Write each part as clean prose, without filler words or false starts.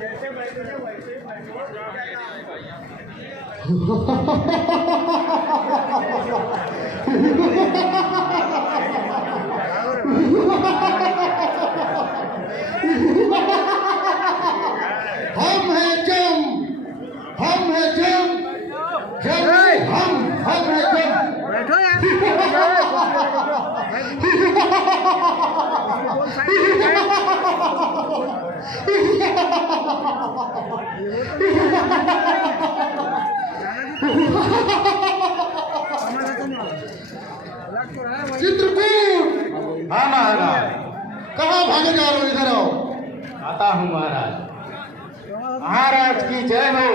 हम हैं जम, हम हैं जम, जम हम हैं जम। बैठो यार। चित्रकूट। हाँ महाराज। कहाँ भागे जा रहे हो? इधर आओ। आता हूँ महाराज। महाराज की जय हो।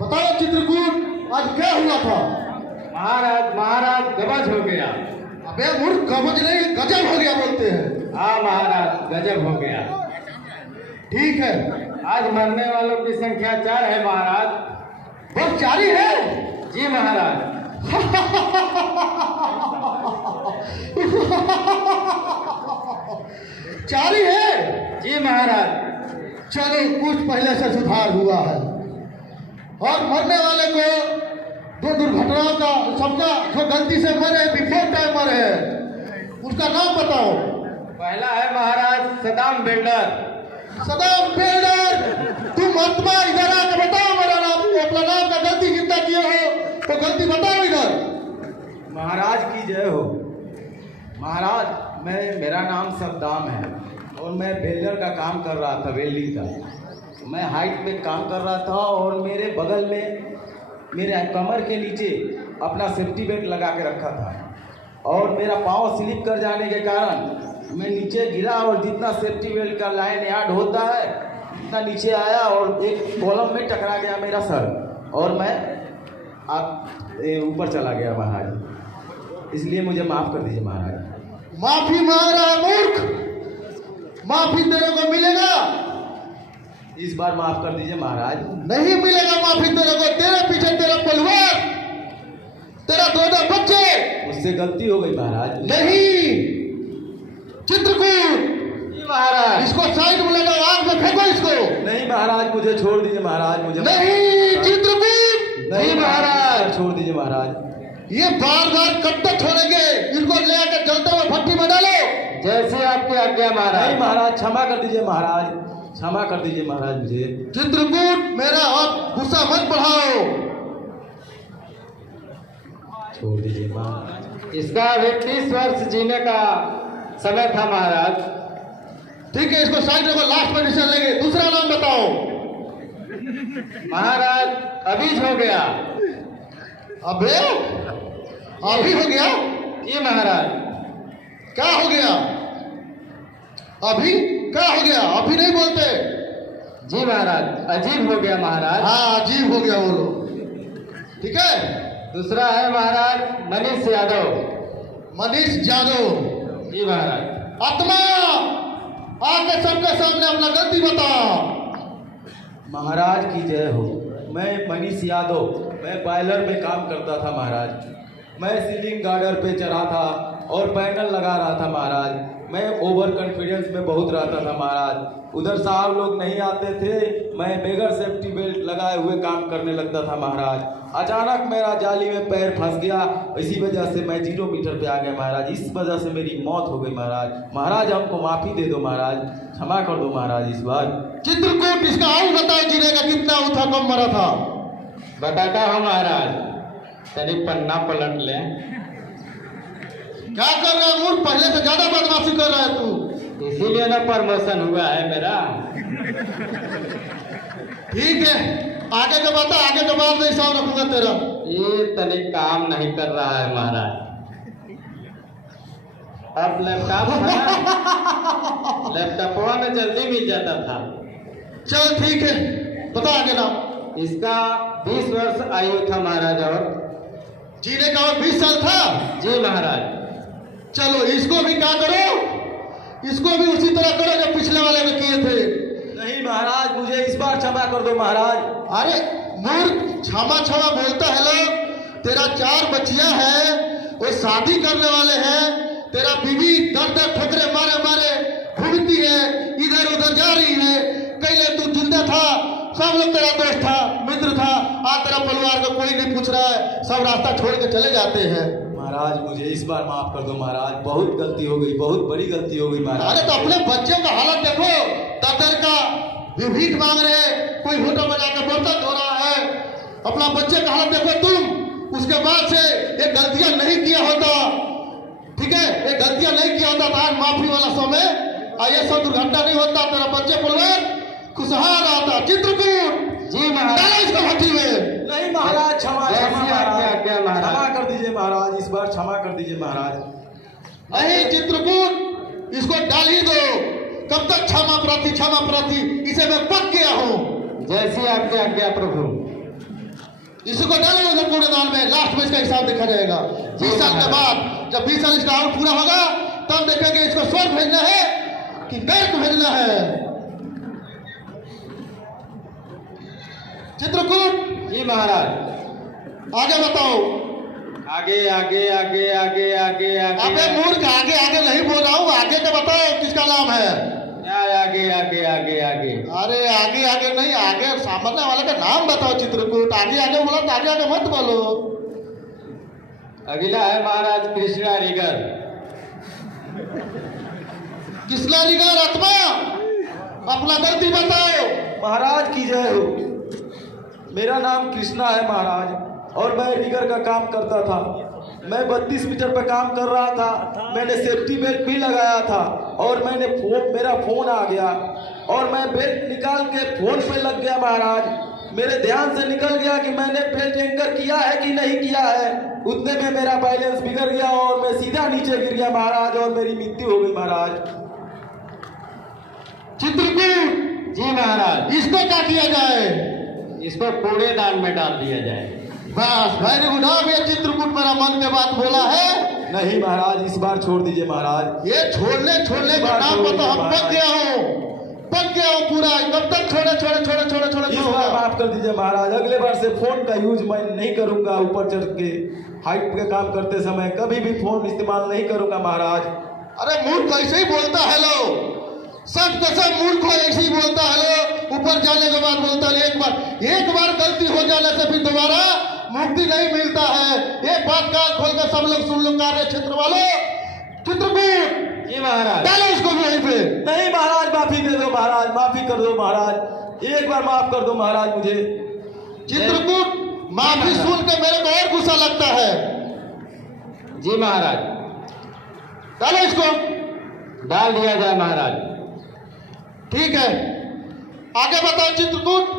बताओ चित्रकूट, आज क्या हुआ था? महाराज गबज हो गया। अबे मूर्ख, गबज नहीं गजब हो गया बोलते हैं। हाँ महाराज, गजब हो गया। ठीक है, आज मरने वालों की संख्या 4 है महाराज। बस 4 ही है? जी महाराज। चार ही है? जी महाराज। चलो, कुछ पहले से सुधार हुआ है। और मरने वाले को दो दुर्घटनाओं का सबका जो गलती से मरे, बिफोर टाइम मरे, उसका नाम बताओ। पहला है महाराज सदाम बिल्डर। सदाम बिल्डर, तुम आत्मा इधर आकर बताओ मेरा नाम, अपना नाम का गलती कितना किए हो तो गलती बताओ इधर। महाराज की जय हो। महाराज, मेरा नाम सद्दाम है और मैं बिल्डर का काम कर रहा था, वेल्डिंग का। मैं हाइट में काम कर रहा था और मेरे बगल में मेरे कमर के नीचे अपना सेफ्टी बेल्ट लगा के रखा था और मेरा पाँव स्लिप कर जाने के कारण मैं नीचे गिरा और जितना सेफ्टी बेल्ट का लाइन यार्ड होता है उतना नीचे आया और एक कॉलम में टकरा गया मेरा सर और मैं ऊपर चला गया महाराज। इसलिए मुझे माफ़ कर दीजिए महाराज। माफी मांग रहा मूर्ख, माफी तेरे को मिलेगा? इस बार माफ कर दीजिए महाराज। नहीं मिलेगा माफी तेरे को। तेरे पीछे तेरा परिवार, तेरा 2 बच्चे। मुझसे गलती हो गई महाराज। नहीं चित्रकूट, जी महाराज। इसको साइड में लगाओ, आग में फेंको इसको। नहीं महाराज, मुझे छोड़ दीजिए महाराज। मुझे नहीं चित्रकूट। नहीं महाराज, छोड़ दीजिए महाराज। ये बार कट्टा छोड़ेंगे, इनको ले आकर जलते हुए भट्टी में डालो। जैसे आपकी आज्ञा महाराज। नहीं महाराज, क्षमा कर दीजिए महाराज, क्षमा कर दीजिए महाराज मुझे। चित्रकूट, मेरा आप गुस्सा मत बढ़ाओ। छोड़ दीजिए महाराज। इसका अभी 30 वर्ष जीने का समय था महाराज। ठीक है, इसको साइड में लास्ट में डिसीजन लेंगे। दूसरा नाम बताओ। महाराज अभी हो गया। अबे अभी हो गया? जी महाराज। क्या हो गया? अभी क्या हो गया? अभी नहीं बोलते। जी महाराज, अजीब हो गया महाराज। हाँ, अजीब हो गया बोलो। ठीक है। दूसरा है महाराज मनीष यादव। मनीष यादव। जी महाराज। आत्मा, आके सबके सामने अपना गलती बता। महाराज की जय हो। मैं मनीष यादव, मैं बॉयलर में काम करता था महाराज। मैं सीलिंग गार्डर पे चढ़ा था और पैनल लगा रहा था महाराज। मैं ओवर कॉन्फिडेंस में बहुत रहता था महाराज। उधर साहब लोग नहीं आते थे, मैं बगैर सेफ्टी बेल्ट लगाए हुए काम करने लगता था महाराज। अचानक मेरा जाली में पैर फंस गया, इसी वजह से मैं 0 मीटर पे आ गया महाराज। इस वजह से मेरी मौत हो गई महाराज। महाराज हमको माफ़ी दे दो महाराज, क्षमा कर दो महाराज इस बार। चित्रकूट, इसका आयु बताओ, जीने का कितना उठा कम मरा था? बताता हूँ महाराज, तनी पन्ना पलट ले। क्या कर रहा है मूर्ख? पहले से ज्यादा बदमाशी कर रहा है तू। इसीलिए ना प्रमोशन हुआ है मेरा। ठीक है, आगे का बता, आगे का बात में हिसाब रखूंगा तेरा। ये तनी काम नहीं कर रहा है महाराज। अब लैपटॉप था ना, लैपटॉपवा में जल्दी मिल जाता था। चल ठीक है, बता आगे नाम। इसका 20 वर्ष आयु था महाराज और जीने का और 20 साल था। जी महाराज। चलो इसको भी क्या करो, इसको भी उसी तरह करो जो पिछले वाले में किए थे। नहीं महाराज, मुझे इस बार क्षमा कर दो महाराज। अरे मूर्ख, क्षमा क्षमा बोलता है लोग। तेरा 4 बच्चियां हैं, वो शादी करने वाले हैं। तेरा बीवी दर दर ठोकरे मारे मारे घूमती है, इधर उधर जा रही है। सब लोग तेरा दोस्त था, मित्र था। आज तेरा परिवार को कोई नहीं पूछ रहा है, सब रास्ता छोड़ के चले जाते हैं। महाराज मुझे इस बार माफ कर दो महाराज, बहुत गलती हो गई, बहुत बड़ी गलती हो गई महाराज। अरे तो अपने बच्चों का हालत देखो, दर का भीख मांग रहे, कोई होटल में जाकर बर्तन धो रहा है। अपना बच्चे का हालत देखो तुम। उसके बाद से ये गलतियां नहीं किया होता, ठीक है, ये गलतियां नहीं किया होता तो आज माफी वाला समय ये सब दुर्घटना नहीं होता, तेरा बच्चे परिवार खुशहाल आता। चित्रकूट जी महाराज। इसको भट्टी में नहीं महाराज, क्षमा जैसी क्षमा आज्ञा महाराज। क्षमा कर दीजिए महाराज, इस बार क्षमा कर दीजिए महाराज। नहीं चित्रकूट, इसको डाल ही दो। कब तक क्षमा प्रार्थी, इसे मैं पक गया हूँ। जैसी आज्ञा प्रभु। इसको डालो उधर कूड़ेदान में, लास्ट में इसका हिसाब देखा जाएगा 20 साल के बाद। जब 20 साल इसका और पूरा होगा तब देखेंगे इसको स्वर्ग भेजना है कि नरक भेजना है। चित्रकूट जी महाराज। आगे बताओ। आगे आगे आगे आगे आगे अबे आगे मूर्ख, आगे आगे नहीं बोल रहा हूँ, आगे का बताओ किसका नाम है। क्या आगे आगे आगे आगे? अरे आगे आगे नहीं, आगे सामने वाले का नाम बताओ। चित्रकूट आगे आगे बोला तो आगे आगे मत बोलो। अगला है महाराज कृष्णा रिगर। किसला निगार आत्मा, अपना गलती बताओ। महाराज की जय हो। मेरा नाम कृष्णा है महाराज, और मैं रिगर का काम करता था। मैं 32 मीटर पर काम कर रहा था। मैंने सेफ्टी बेल्ट भी लगाया था, और मेरा फोन आ गया और मैं बेल्ट निकाल के फोन पे लग गया महाराज। मेरे ध्यान से निकल गया कि मैंने बेल्ट एंकर किया है कि नहीं किया है। उतने में मेरा बैलेंस बिगड़ गया और मैं सीधा नीचे गिर गया महाराज, और मेरी मृत्यु हो गई महाराज। चित्रकूट जी महाराज। इसको क्या किया जाए? इसको कूड़ेदान में डाल दिया जाए। बस वेरी गुड। अब ये चित्रकूट मेरा मन के बात बोला है। नहीं महाराज, इस बार छोड़ दीजिए महाराज। ये छोड़ने का नाम पर तो हम पक गया हूँ पूरा। कब तक छोड़े इस बार माफ कर दीजिए महाराज। अगले बार से फोन का यूज मैं नहीं करूंगा। ऊपर चढ़ के हाइट पे काम करते समय कभी भी फोन इस्तेमाल नहीं करूंगा महाराज। अरे मूर्ख ऐसे ही बोलता है लो, सब का सब मूर्ख ऐसे ही बोलता है लो। ऊपर जाने के बाद बोलता है एक बार गलती हो जाने से फिर दोबारा मुक्ति नहीं मिलता है। ये बात कान खोल कर सब लोग सुन लो, कार्य क्षेत्र वाले। चित्रकूट जी महाराज। डालो इसको भी यहीं पे। नहीं महाराज, माफी दे दो महाराज, माफी कर दो महाराज, एक बार माफ कर दो महाराज मुझे। चित्रकूट माफी सुन के मेरे को और गुस्सा लगता है। जी महाराज। डालो इसको। डाल दिया जाए महाराज। ठीक है, आगे बताओ चित्रकूट।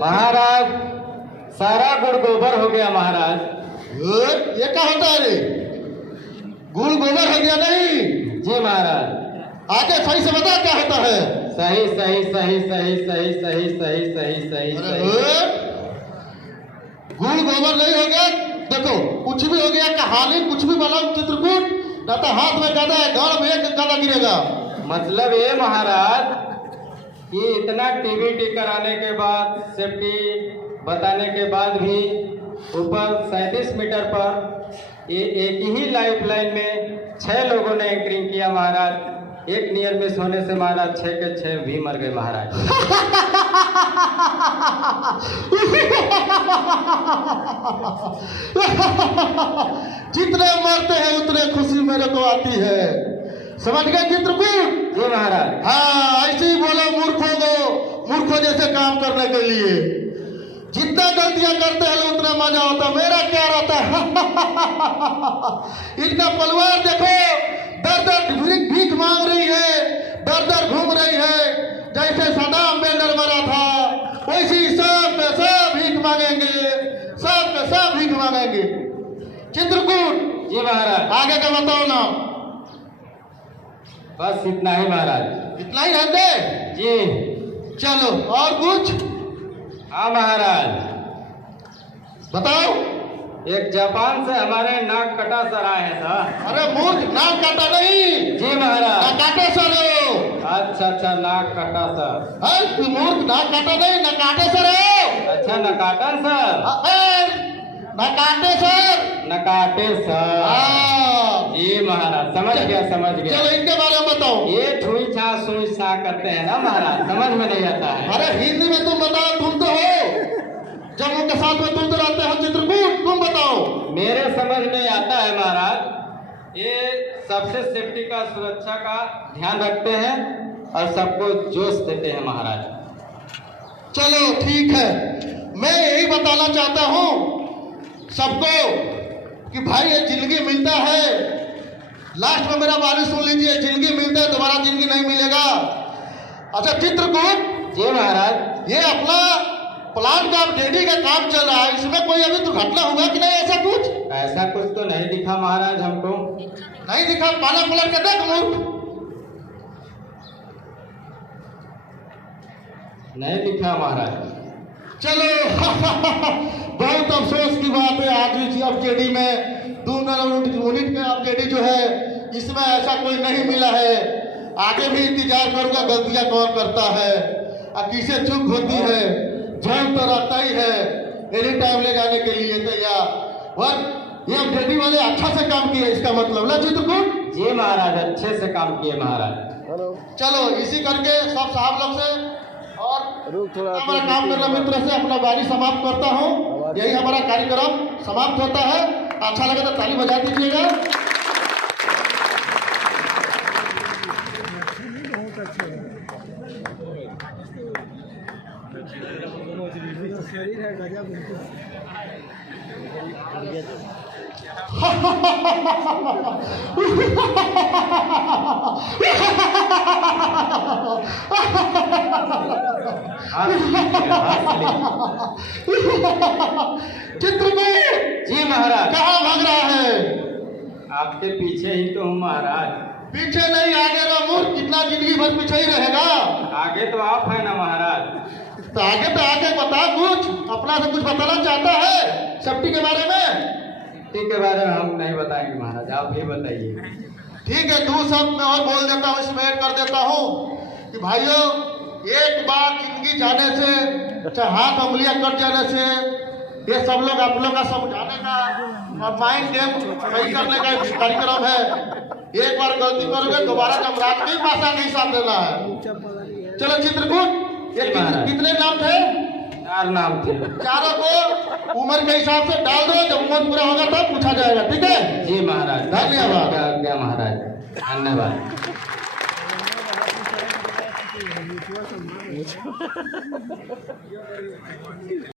महाराज सारा गुड़ गोबर हो गया महाराज। ये क्या होता है रे? गुड़ गोबर हो गया नहीं? जी महाराज। आगे सही से बता क्या होता है। सही सही सही सही सही सही सही सही सही सही। गुड़ गोबर नहीं हो गया, देखो कुछ भी हो गया, कहानी कुछ भी बनाओ चित्रकूट, ना तो हाथ में गदा है, गाड़ में एक गदा गिरेगा। मतलब ये महाराज कि इतना टीवी कराने के बाद, सेफ्टी बताने के बाद भी ऊपर 37 मीटर पर एक ही लाइफ लाइन में 6 लोगों ने एंकरिंग किया महाराज। एक नियर मिस होने से महाराज 6 के 6 भी मर गए महाराज। जितने मरते हैं उतने खुशी मेरे को आती है। समझ गए चित्रकूट? जी महाराज। हाँ ऐसे ही बोलो मूर्खों जैसे काम करने के लिए। जितना गलतियां करते हैं उतना मजा होता। मेरा क्या रहता है इनका परिवार देखो, दर भीख मांग रही है, दर घूम रही है। जैसे सदाम बेंडर मरा था वैसे सब के सब भीख मांगेंगे, सब के सब भीख मांगेंगे। चित्रकूट जी महाराज। आगे का बताओ ना। बस इतना ही महाराज। इतना ही रहते जी। चलो और कुछ? हाँ महाराज। बताओ। एक जापान से हमारे नाक कटा सर आए था। अरे मूर्ख, नाक काटा नहीं। जी महाराज। ना काटे सर। अच्छा नाक कटा सर। तू मूर्ख, नाक काटा नहीं, ना काटे सर। अच्छा नकाटन सर। ना काटे सर। नकाटे सर। हाँ। जी महाराज समझ समझ गया चलो इनके बारे में बताओ। ये छुई छा करते हैं ना महाराज, समझ में नहीं आता है। अरे हिंदी में तुम बताओ, तुम तो हो जब उनके साथ में तुम तो रहते हो चित्रकूट, तुम बताओ। मेरे समझ में आता है महाराज, ये सबसे सेफ्टी का, सुरक्षा का ध्यान रखते हैं और सबको जोश देते हैं महाराज। चलो ठीक है, मैं यही बताना चाहता हूँ सबको कि भाई ये जिंदगी मिलता है, लास्ट में मेरा बात सुन लीजिए, जिंदगी मिलता है, दोबारा जिंदगी नहीं मिलेगा। अच्छा चित्रकूट जी महाराज, ये अपना प्लांट का अपडेटिंग का काम चल रहा है, इसमें कोई अभी दुर्घटना हुआ कि नहीं? ऐसा कुछ तो नहीं दिखा महाराज हमको। नहीं दिखा? पाला पलट के देख मूर्ख। नहीं दिखा महाराज। चलो बहुत अफसोस की बात है, आज भी अपडेटिंग में 2 यूनिट का अपडेटिंग जो है इसमें ऐसा कोई नहीं मिला है। आगे भी इंतजार करूंगा, गलतियां कौन करता है और किसे चूक होती है, जान तो रहता ही है एनी टाइम ले जाने के लिए तैयार। और ये अपडेटिंग वाले अच्छा से काम किए, इसका मतलब ना चित्रकूट? जी महाराज, अच्छे से काम किए महाराज। चलो इसी करके सब साहब लोग से और हमारा काम करना मित्र से अपना वाणी समाप्त करता हूँ। यही हमारा कार्यक्रम समाप्त होता है। अच्छा लगे तो ताली बजा दीजिएगा। चित्रकूट जी महाराज, कहाँ भाग रहा है? आपके पीछे ही तो हूँ महाराज। पीछे नहीं, आगे रहा मूर्ख, कितना जिंदगी भर पीछे ही रहेगा। आगे तो आप है ना महाराज। तो आगे बता, कुछ अपना से कुछ बताना चाहता है सेफ्टी के बारे में? सेफ्टी के बारे में हम नहीं बताएंगे महाराज, आप ही बताइए। ठीक है, 2 शब्द में और बोल देता हूँ, इसमें ऐड कर देता हूँ कि भाइयों, एक बार जिंदगी जाने से, चाहे हाथ उंगलियां कट जाने से, ये सब लोग आप लोग का समझाने का और माइंड गेम सही करने का एक कार्यक्रम है। एक बार गलती करोगे, दोबारा जब रात में भाषा नहीं साथ देना है। चलो चित्रकूट, ये कितने नाम थे? 4 नाम थे। चारों को उम्र के हिसाब से डाल दो, जब उम्र पूरा होगा तब पूछा जाएगा, ठीक है? जी महाराज, धन्यवाद। क्या महाराज, धन्यवाद।